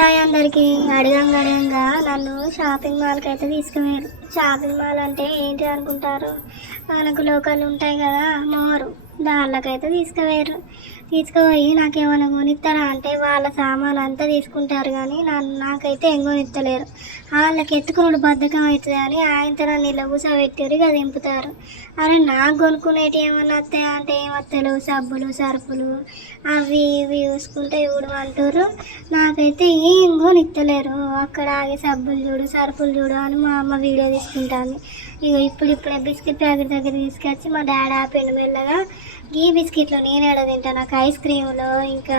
Hi అందరికి. అడగంగా నన్ను shopping మాల్కి అయితే తీసుకుపోయారు. షాపింగ్ మాల్ అంటే ఏంటి అనుకుంటారు? మనకు లోకల్ ఉంటాయి కదా మోరు దాళ్ళకైతే తీసుకుపోయారు. తీసుకుపోయి నాకేమైనా కొనిస్తారా అంటే వాళ్ళ సామాన్ అంతా తీసుకుంటారు కానీ నన్ను నాకైతే ఏం కొనిస్తలేరు వాళ్ళకి ఎత్తుకునుడు బద్ధకం అవుతుంది అని ఆయనతో నన్ను ఇలా కూర్చోబెట్టారు ఇక దింపుతారు. అరే నాకు కొనుక్కునేటి ఏమన్నా వస్తాయి అంటే ఏమత్తలేవు సబ్బులు సరుపులు అవి ఇవి చూసుకుంటే చూడమంటారు నాకైతే ఏం కొనిస్తలేరు అక్కడ ఆగి సబ్బులు చూడు సరుపులు చూడు అని మా అమ్మ వీడియో తీసుకుంటాను ఇక ఇప్పుడు ఇప్పుడే బిస్కెట్ ప్యాకెట్ దగ్గర తీసుకొచ్చి మా డాడీ ఆపిండు మెల్లగా. ఈ బిస్కెట్లు నేను ఎడ తింటాను? నాకు ఐస్ క్రీములు ఇంకా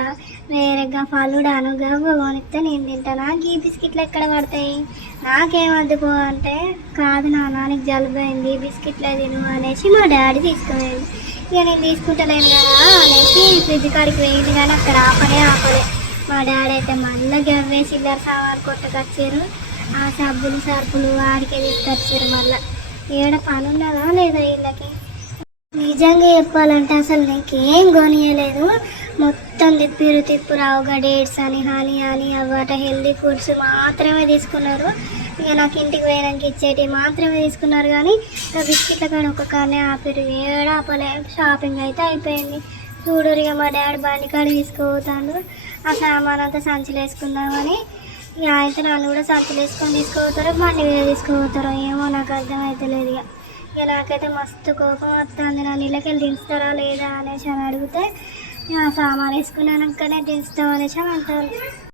వేరేగా ఫలుడాను గవ్వ కొనిస్తే నేను తింటాను. ఈ బిస్కెట్లు ఎక్కడ పడతాయి? నాకేం వద్దుకో అంటే కాదు నాన్న నీకు జలుబు అయింది బిస్కెట్లే తిను అనేసి మా డాడీ తీసుకుపోయింది ఇక నేను తీసుకుంటలేను కదా అనేసి ఫ్రిడ్జ్ కాడికి వేయింది కానీ అక్కడ ఆపలే ఆపలే. మా డాడీ అయితే మళ్ళీ గవ్వే చిల్లర సామాన్ కొట్టుకొచ్చారు. ఆ సబ్బులు సరుపులు వాడికే తీసుకొచ్చారు మళ్ళీ. ఏడ పని ఉన్నదా లేదా వీళ్ళకి? నిజంగా చెప్పాలంటే అసలు నీకేం కొనియలేదు మొత్తం తిప్పిరు తిప్పు రావుగా డేట్స్ అని హాని అని అవ్వట హెల్దీ ఫుడ్స్ మాత్రమే తీసుకున్నారు. ఇక నాకు ఇంటికి పోయినాక ఇచ్చేటి మాత్రమే తీసుకున్నారు కానీ ఇంకా బిస్కెట్ల కానీ ఒక కానీ ఆపిరు ఏడా ఆపలే షాపింగ్ అయితే అయిపోయింది. చూడరు ఇక మా డాడీ బండి కాడ తీసుకుపోతాడు. ఆ సామాన్ అంతా సంచులు వేసుకుందామని ఇక అయితే నన్ను కూడా సంచులు వేసుకొని తీసుకుపోతారో బండి మీద తీసుకుపోతారో ఏమో నాకు అర్థం ఇక. ఇక నాకైతే మస్తు కోపం వస్తుంది నా నీళ్ళకెళ్ళి దించుతారా లేదా అనేసి అని అడిగితే సామాన్ వేసుకున్నాకనే దించుతాం అనేసి అని అంటారు.